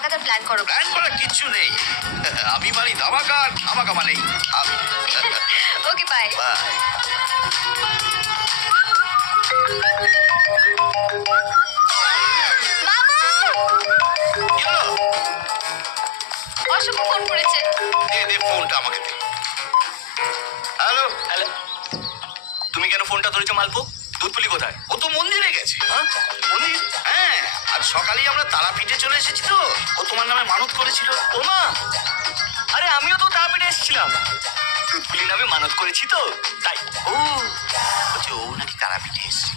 ধামাকাদার plan করো। Plan করার কিচ্ছু নেই। আমি মানি ধামাকা, ধামাকা মানেই আমি। Okay bye. বাই। কি হলো? অশুভ ফোন করেছে। দে ফোনটা আমাকে দে। হ্যালো হ্যালো, তুমি কেন ফোনটা ধরেছো মালপো? দুধপুলি কোথায়? ও তো মন্দিরে গেছে। মন্দির? হ্যাঁ, আজ সকালেই আমরা তারাপীঠে চলে এসেছি তো। ও তোমার নামে মানত করেছিল। ও মা, আরে আমিও তো তারাপীঠে এসেছিলাম, দুধপুলি নামে মানত করেছি তো তাই। ও বলছে ও নাকি তারাপীঠে এসছে।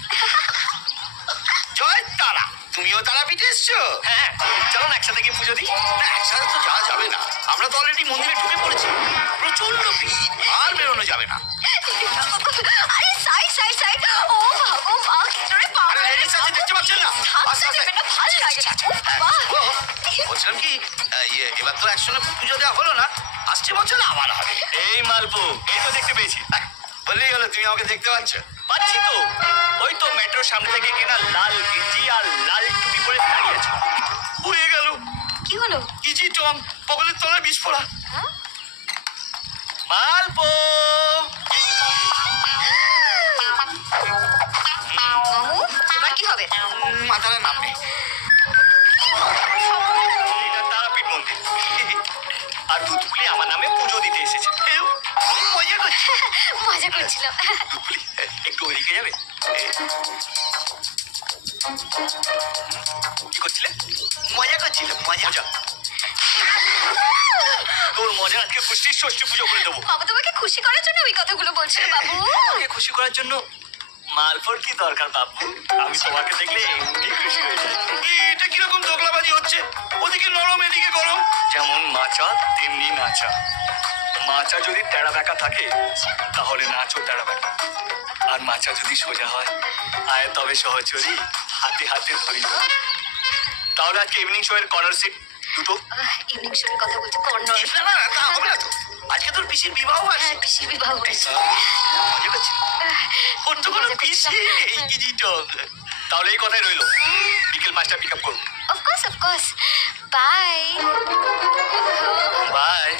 জয় তারা, তুমিও তারাপীঠে এসছো? হ্যাঁ, চলো না একসাথে গিয়ে পুজো দিই। না, একসাথে তো যাওয়া যাবে না। আমরা তো অলরেডি মন্দিরে ঢুকে পড়েছি। প্রচন্ড ভিড়, আর বেরোনো যাবে না। আরে সাইড সাইড সাইড। ও ভগবান, কি জোরে পা আরে মেরে ladies আছে, দেখতে পাচ্ছেন না? আস্তে আস্তে। দেবে না, ভালো লাগে না। ও, বলছিলাম কি, এবার তো একসঙ্গে পুজো দেওয়া হলো না, আসছে বছর আবার হবে। এই মালপো, এই তো দেখতে পেয়েছি। বললেই হলো, তুমি আমাকে দেখতে পাচ্ছ? পাচ্ছি তো, ওই তো মেট্রোর সামনে থেকে কেনা লাল গেঞ্জি আর লাল টুপি পরে দাঁড়িয়ে আছো। হয়ে গেল। কি হলো? ইজি টম, পকলের তলায় বিষ পড়া। হ্যাঁ? মালপো, মামু, এবার কি হবে? মাথাটা নামবে। এটা তারাপীঠ মন্দির, আর দুধপুলি আমার নামে পুজো দিতে এসেছে। এও, মজা করছি। মজা করছিলাম। দুধপুলি, একটু ওইদিকে যাবে? কি করছিলে? মজা করছিলাম, মজা। মজা, তোর মজা আজকে পুষ্টির ষষ্ঠী পুজো করে দেবো। বাবু তোমাকে খুশি করার জন্য ওই কথাগুলো বলছিল বাবু। তোকে খুশি করার জন্য মালপোর কি দরকার বাবু? আমি তোমাকে দেখলে এমনি খুশি হয়ে যাই। এটা কিরকম দোকলাবাজি হচ্ছে? ওদিকে নরম, এদিকে গরম। যেমন মাচা তেমনি নাচা। মাচা যদি তেড়া বেঁকা থাকে তাহলে নাচও তেড়া বেঁকা, আর মাচা যদি সোজা হয় আয় তবে সহচরি হাতে হাতে ধরি। তাহলে আজকে ইভিনিং শো এর কর্নার সিট দুটো। ইভিনিং শোর কথা বলছে কর্নার। না, তা হবে না তো। আজকে তোর পিসির বিবাহ আছে। হ্যাঁ, পিসির বিবাহ করেছে। মজা করছি। ওর তো কোনো পিসি নেই, ইজি টম। তাহলে এই কথাই রইলো, বিকেল 5টা পিক আপ করবো। Of course of course. বাই। বাই।